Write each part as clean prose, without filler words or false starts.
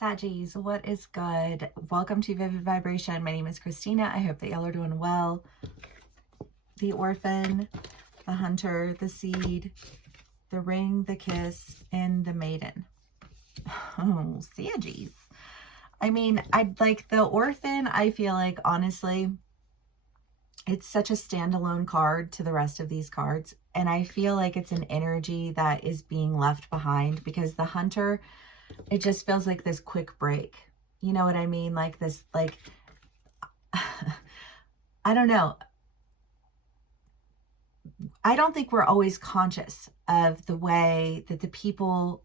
Saggies, what is good? Welcome to Vivid Vibration. My name is Christina. I hope that y'all are doing well. The orphan, the hunter, the seed, the ring, the kiss, and the maiden. Oh, Saggies. I mean, I'd like the orphan, I feel like, honestly, it's such a standalone card to the rest of these cards. And I feel like it's an energy that is being left behind because the hunter, it just feels like this quick break. You know what I mean? Like this, like, I don't know. I don't think we're always conscious of the way that the people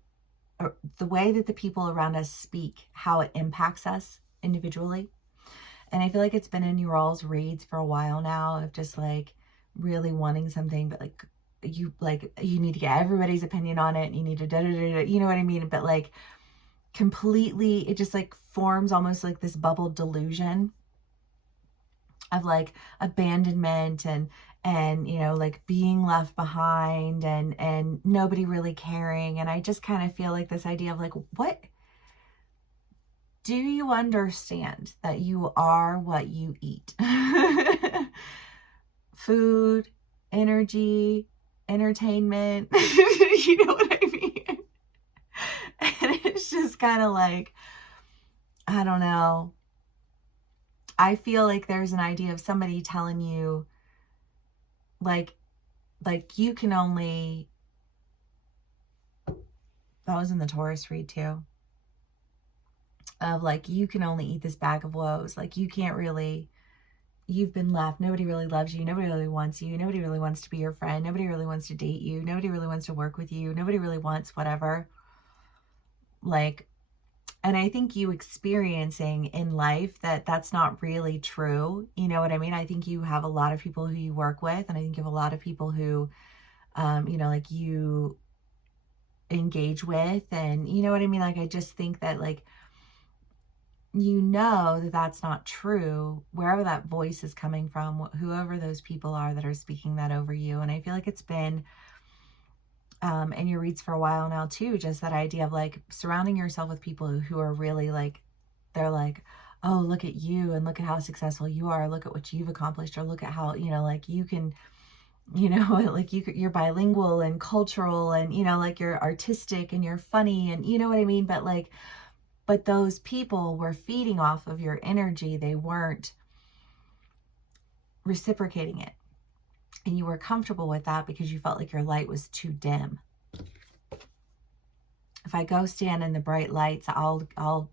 around us speak, how it impacts us individually. And I feel like it's been in your all's reads for a while now of just like really wanting something, but you need to get everybody's opinion on it. And you need to you know what I mean? But like completely, it just like forms almost like this bubble delusion of like abandonment and you know, like being left behind and nobody really caring. And I just kind of feel like this idea of like, what do you understand that you are what you eat? Food, energy, entertainment, you know what I mean? And it's just kind of like, I don't know. I feel like there's an idea of somebody telling you like you can only, that was in the Taurus read too, of like, you can only eat this bag of woes. Like you can't really, you've been left. Nobody really loves you. Nobody really wants you. Nobody really wants to be your friend. Nobody really wants to date you. Nobody really wants to work with you. Nobody really wants whatever. Like, and I think you experiencing in life that that's not really true. You know what I mean? I think you have a lot of people who you work with, and I think you have a lot of people who, you know, like you engage with, and you know what I mean? Like, I just think that like, you know that that's not true, wherever that voice is coming from, whoever those people are that are speaking that over you. And I feel like it's been in your reads for a while now too, just that idea of like surrounding yourself with people who are really like, they're like, oh, look at you and look at how successful you are. Look at what you've accomplished, or look at how, you know, like you can, you know, like you're bilingual and cultural and, you know, like you're artistic and you're funny and you know what I mean? But those people were feeding off of your energy. They weren't reciprocating it. And you were comfortable with that because you felt like your light was too dim. If I go stand in the bright lights, I'll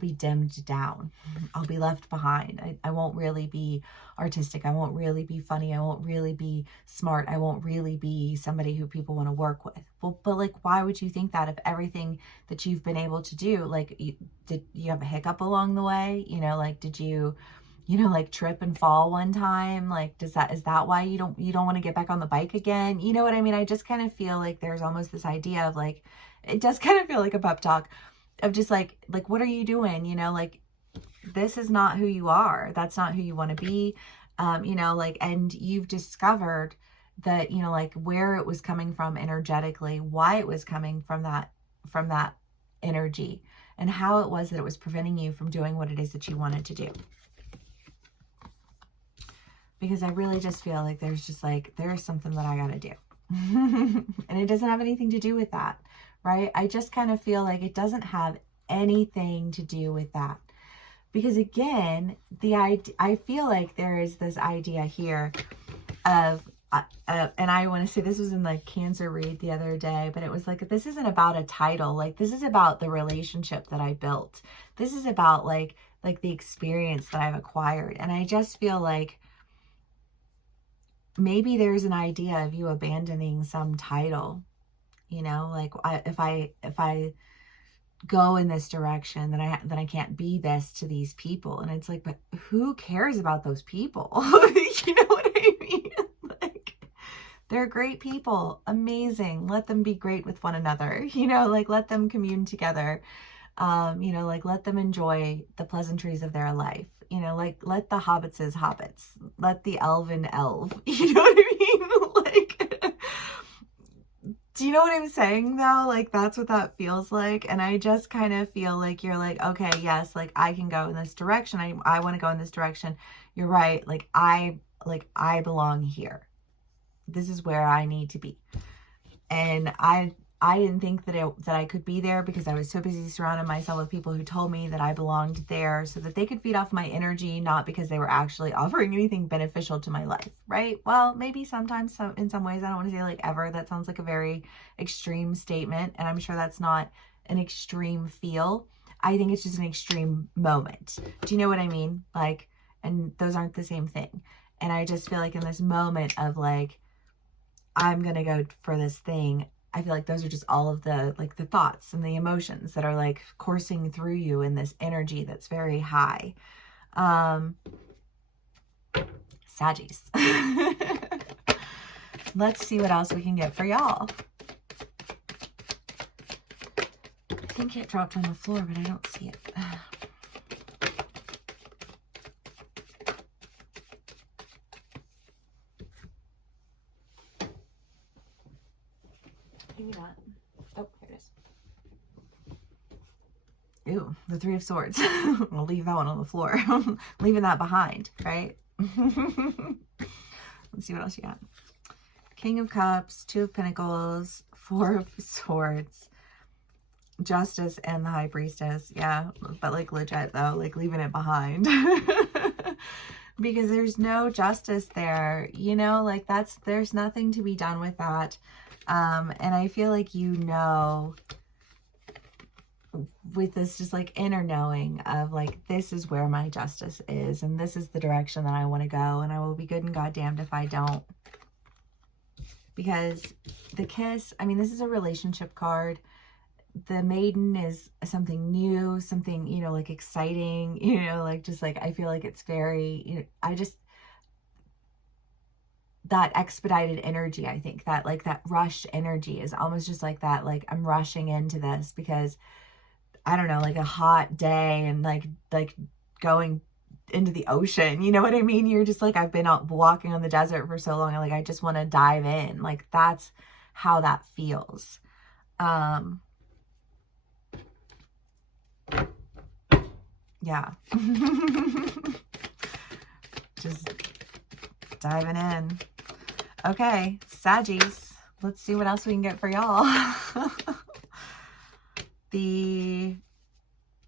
be dimmed down. I'll be left behind. I won't really be artistic. I won't really be funny. I won't really be smart. I won't really be somebody who people want to work with. Well, but like, why would you think that if everything that you've been able to do, like, did you have a hiccup along the way? You know, like, did you know, like trip and fall one time? Like, is that why you don't want to get back on the bike again? You know what I mean? I just kind of feel like there's almost this idea of like, it does kind of feel like a pep talk of just like, what are you doing? You know, like, this is not who you are. That's not who you want to be. You know, like, and you've discovered that, you know, like where it was coming from energetically, why it was coming from that energy, and how it was that it was preventing you from doing what it is that you wanted to do. Because I really just feel like there's something that I got to do. And it doesn't have anything to do with that, right? I just kind of feel like it doesn't have anything to do with that. Because again, I feel like there is this idea here of, and I want to say this was in the Cancer read the other day, but it was like, this isn't about a title. Like, this is about the relationship that I built. This is about like the experience that I've acquired. And I just feel like, maybe there's an idea of you abandoning some title, you know, like if I go in this direction, then I can't be this to these people. And it's like, but who cares about those people? You know what I mean? Like, they're great people, amazing. Let them be great with one another, you know, like let them commune together. You know, like let them enjoy the pleasantries of their life. You know, like let the hobbits as hobbits, let the elven elf, you know what I mean? Like, Do you know what I'm saying though? Like that's what that feels like. And I just kind of feel like you're like, okay, yes, like I can go in this direction. I want to go in this direction. You're right. Like I belong here. This is where I need to be. And I didn't think that I could be there because I was so busy surrounding myself with people who told me that I belonged there so that they could feed off my energy, not because they were actually offering anything beneficial to my life, right? Well, maybe sometimes, in some ways. I don't want to say like ever. That sounds like a very extreme statement, and I'm sure that's not an extreme feel. I think it's just an extreme moment. Do you know what I mean? Like, and those aren't the same thing. And I just feel like in this moment of like, I'm going to go for this thing, I feel like those are just all of the like the thoughts and the emotions that are like coursing through you in this energy that's very high. Saggies. Let's see what else we can get for y'all. I think it dropped on the floor, but I don't see it. Maybe not. Oh, here it is. Ooh, the Three of Swords. I'll leave that one on the floor. Leaving that behind, right? Let's see what else you got. King of Cups, Two of Pentacles, Four of Swords, Justice, and the High Priestess. Yeah, but like legit though, like leaving it behind. Because there's no justice there, you know, like there's nothing to be done with that. And I feel like, you know, with this just like inner knowing of like, this is where my justice is, and this is the direction that I want to go, and I will be good and goddamned if I don't. Because the Kiss, I mean, this is a relationship card. The Maiden is something new, something, you know, like exciting, you know, like just like, I feel like it's very, you know, that expedited energy, I think that like that rushed energy is almost just like that, like I'm rushing into this because I don't know, like a hot day and like going into the ocean, you know what I mean? You're just like, I've been out walking on the desert for so long, and like I just want to dive in. Like that's how that feels. Yeah. Just diving in. Okay, Saggies. Let's see what else we can get for y'all. The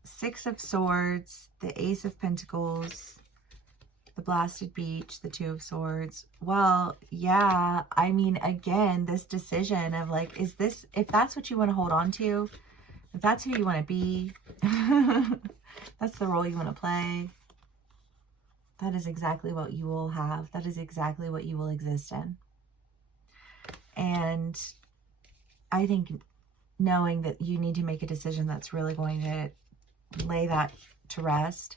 Six of Swords, the Ace of Pentacles, the Blasted Beach, the Two of Swords. Well, yeah, I mean, again, this decision of like, is this, if that's what you want to hold on to, if that's who you want to be, that's the role you want to play, that is exactly what you will have. That is exactly what you will exist in. And I think knowing that you need to make a decision that's really going to lay that to rest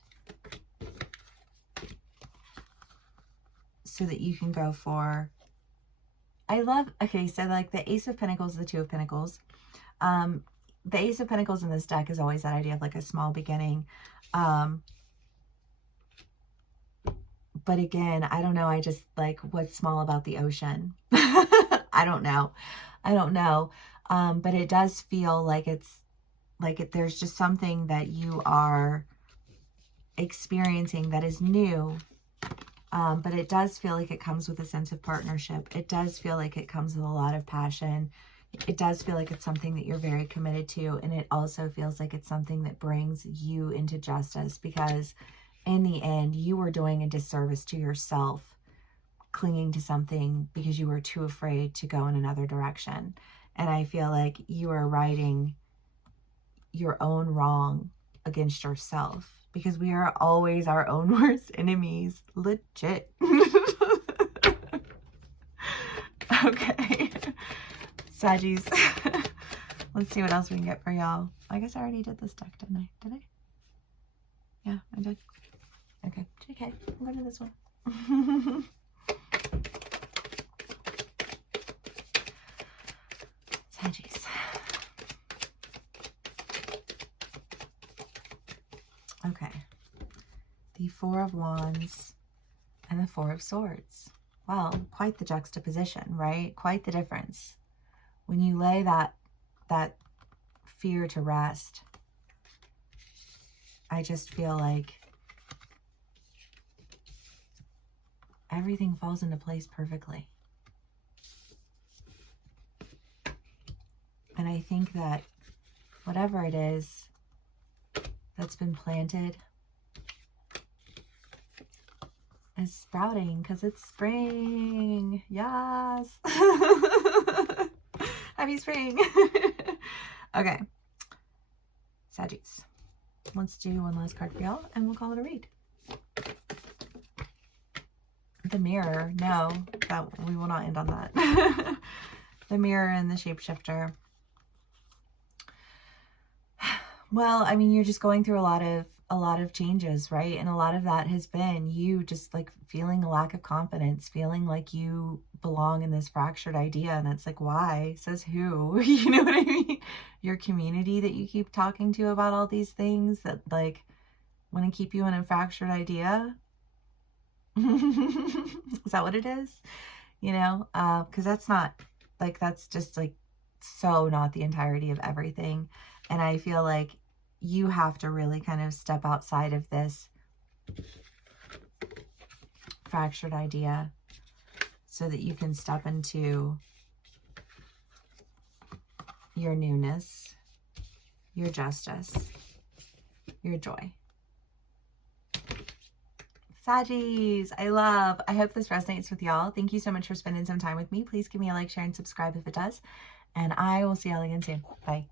so that you can go for, I love, okay, so like the Ace of Pentacles, the Two of Pentacles. The Ace of Pentacles in this deck is always that idea of like a small beginning. But again, I don't know. I just like, what's small about the ocean? I don't know. I don't know. But it does feel like it's like there's just something that you are experiencing that is new. But it does feel like it comes with a sense of partnership. It does feel like it comes with a lot of passion. It does feel like it's something that you're very committed to. And it also feels like it's something that brings you into justice, because in the end, you were doing a disservice to yourself, clinging to something because you were too afraid to go in another direction. And I feel like you are righting your own wrong against yourself, because we are always our own worst enemies. Legit. Okay. Saggies. Let's see what else we can get for y'all. I guess I already did this deck, didn't I? Did I? Yeah, I did. Okay, JK, I'm going to this one. Saggies. Okay. The Four of Wands and the Four of Swords. Well, quite the juxtaposition, right? Quite the difference. when you lay that fear to rest, I just feel like everything falls into place perfectly. And I think that whatever it is that's been planted is sprouting because it's spring. Yes. Happy spring. Okay. Saggies. Let's do one last card for y'all and we'll call it a read. The Mirror. No, that we will not end on that. The Mirror and the Shapeshifter. Well, I mean, you're just going through a lot of changes, right? And a lot of that has been you just like feeling a lack of confidence, feeling like you belong in this fractured idea. And it's like, why? Says who? You know what I mean? Your community that you keep talking to about all these things that like want to keep you in a fractured idea. Is that what it is? You know, because that's not like, that's just like so not the entirety of everything. And I feel like you have to really kind of step outside of this fractured idea so that you can step into your newness, your justice, your joy. Saggies, I hope this resonates with y'all. Thank you so much for spending some time with me. Please give me a like, share, and subscribe if it does. And I will see y'all again soon. Bye.